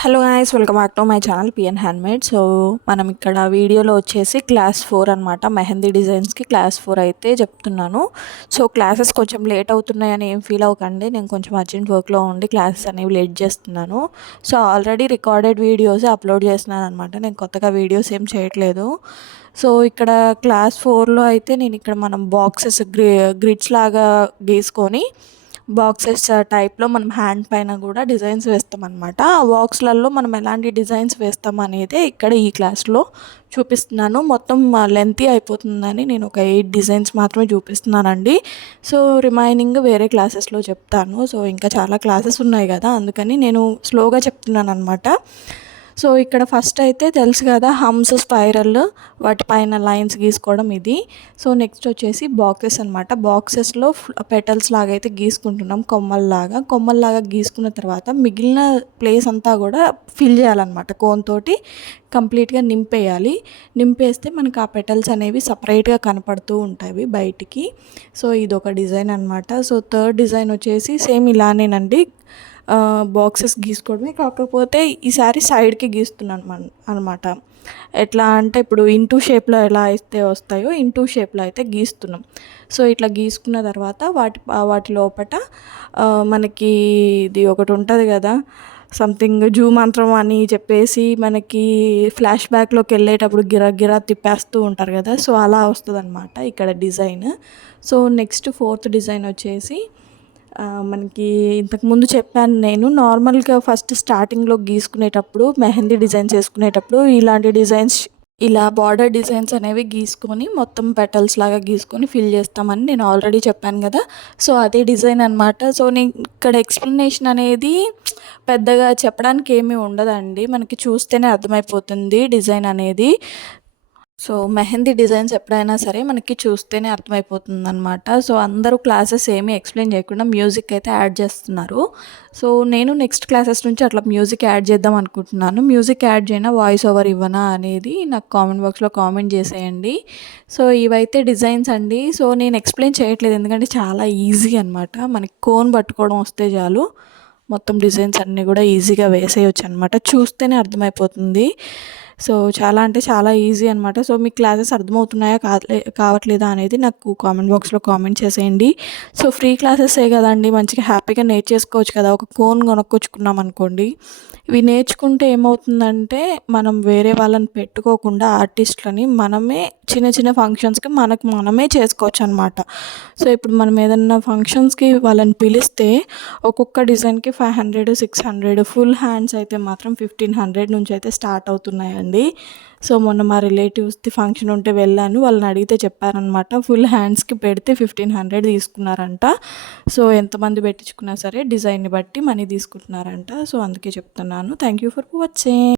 Hello guys, welcome back to my channel PN handmade. So మనం ఇక్కడ వీడియోలో వచ్చేసి క్లాస్ 4 అనమాట. మెహందీ డిజైన్స్కి క్లాస్ 4 అయితే చెప్తున్నాను. సో క్లాసెస్ కొంచెం లేట్ అవుతున్నాయని ఏం ఫీల్ అవ్వకండి. నేను కొంచెం అర్జెంట్ వర్క్లో ఉండి క్లాసెస్ అనేవి లేట్ చేస్తున్నాను. So already recorded videos upload చేస్తున్నాను అనమాట. నేను కొత్తగా వీడియోస్ ఏం చేయట్లేదు. సో ఇక్కడ క్లాస్ 4లో అయితే నేను ఇక్కడ మనం బాక్సెస్ గ్రిడ్స్ లాగా గీసుకొని బాక్సెస్ టైప్లో మనం హ్యాండ్ పైన కూడా డిజైన్స్ వేస్తామన్నమాట. ఆ బాక్స్లలో మనం ఎలాంటి డిజైన్స్ వేస్తాం అనేది ఇక్కడ ఈ క్లాస్లో చూపిస్తున్నాను. మొత్తం లెంతీ అయిపోతుందని నేను ఒక 8 డిజైన్స్ మాత్రమే చూపిస్తున్నానండి. సో రిమైనింగ్ వేరే క్లాసెస్లో చెప్తాను. సో ఇంకా చాలా క్లాసెస్ ఉన్నాయి కదా, అందుకని నేను స్లోగా చెప్తున్నాను అనమాట. సో ఇక్కడ ఫస్ట్ అయితే తెలుసు కదా, హమ్స్, స్పైరల్, వాటిపైన లైన్స్ గీసుకోవడం ఇది. సో నెక్స్ట్ వచ్చేసి బాక్సెస్ అనమాట. బాక్సెస్లో పెటల్స్ లాగా అయితే గీసుకుంటున్నాం, కొమ్మల్లాగా గీసుకున్న తర్వాత మిగిలిన ప్లేస్ అంతా కూడా ఫిల్ చేయాలన్నమాట. కోన్తోటి కంప్లీట్గా నింపేస్తే మనకు ఆ పెటల్స్ అనేవి సపరేట్గా కనపడుతూ ఉంటాయి బయటికి. సో ఇది ఒక డిజైన్ అనమాట. సో థర్డ్ డిజైన్ వచ్చేసి సేమ్ ఇలానేనండి, బాక్సెస్ గీసుకోవడమే, కాకపోతే ఈసారి సైడ్కి గీస్తున్నాను అనమాట. ఎట్లా అంటే ఇప్పుడు ఇంటూ షేప్లో ఎలా అయితే వస్తాయో ఇంటూ షేప్లో అయితే గీస్తున్నాం. సో ఇట్లా గీసుకున్న తర్వాత వాటి లోపట మనకి ఇది ఒకటి ఉంటుంది కదా, సంథింగ్ జూ మంత్రం అని చెప్పేసి మనకి ఫ్లాష్ బ్యాక్లోకి వెళ్ళేటప్పుడు గిరా తిప్పేస్తూ ఉంటారు కదా, సో అలా వస్తుంది అనమాట ఇక్కడ design. So next fourth design వచ్చేసి మనకి ఇంతకుముందు చెప్పాను నేను, నార్మల్గా ఫస్ట్ స్టార్టింగ్లో గీసుకునేటప్పుడు మెహందీ డిజైన్స్ వేసుకునేటప్పుడు ఇలాంటి డిజైన్స్, ఇలా బార్డర్ డిజైన్స్ అనేవి గీసుకొని మొత్తం పెటల్స్ లాగా గీసుకొని ఫిల్ చేస్తామని నేను ఆల్రెడీ చెప్పాను కదా. సో అదే డిజైన్ అనమాట. సో నేను ఇక్కడ ఎక్స్ప్లెనేషన్ అనేది పెద్దగా చెప్పడానికి ఏమీ ఉండదండి, మనకి చూస్తేనే అర్థమైపోతుంది డిజైన్ అనేది. సో మెహందీ డిజైన్స్ ఎప్పుడైనా సరే మనకి చూస్తేనే అర్థమైపోతుంది అనమాట. సో అందరూ క్లాసెస్ ఏమీ ఎక్స్ప్లెయిన్ చేయకుండా మ్యూజిక్ అయితే యాడ్ చేస్తున్నారు. సో నేను నెక్స్ట్ క్లాసెస్ నుంచి అట్లా మ్యూజిక్ యాడ్ చేద్దాం అనుకుంటున్నాను. మ్యూజిక్ యాడ్ చేయనా, వాయిస్ ఓవర్ ఇవ్వనా అనేది నాకు కామెంట్ బాక్స్లో కామెంట్ చేసేయండి. సో ఇవైతే డిజైన్స్ అండి. సో నేను ఎక్స్ప్లెయిన్ చేయట్లేదు ఎందుకంటే చాలా ఈజీ అనమాట. మనకి కోన్ పట్టుకోవడం వస్తే చాలు, మొత్తం డిజైన్స్ అన్నీ కూడా ఈజీగా వేసేయచ్చు అనమాట. చూస్తేనే అర్థమైపోతుంది. సో చాలా అంటే చాలా ఈజీ అనమాట. సో మీ క్లాసెస్ అర్థమవుతున్నాయా కావట్లేదా అనేది నాకు కామెంట్ బాక్స్లో కామెంట్ చేసేయండి. సో ఫ్రీ క్లాసెసే కదండి, మంచిగా హ్యాపీగా నేర్చేసుకోవచ్చు కదా. ఒక కోన్ కొనుక్కొచ్చుకున్నాం అనుకోండి, ఇవి నేర్చుకుంటే ఏమవుతుందంటే మనం వేరే వాళ్ళని పెట్టుకోకుండా ఆర్టిస్ట్లని మనమే చిన్న చిన్న ఫంక్షన్స్కి మనమే చేసుకోవచ్చు అనమాట. సో ఇప్పుడు మనం ఏదన్నా ఫంక్షన్స్కి వాళ్ళని పిలిస్తే ఒక్కొక్క డిజైన్కి 500, 600, ఫుల్ హ్యాండ్స్ అయితే మాత్రం 1500 నుంచి అయితే స్టార్ట్ అవుతున్నాయండి. సో మొన్న మా రిలేటివ్స్ది ఫంక్షన్ ఉంటే వెళ్ళాను, వాళ్ళని అడిగితే చెప్పారనమాట, ఫుల్ హ్యాండ్స్కి పెడితే 1500 తీసుకున్నారంట. సో ఎంతమంది పెట్టించుకున్నా సరే డిజైన్ని బట్టి మనీ తీసుకుంటున్నారంట. సో అందుకే చెప్తున్నాను. Thank you for watching.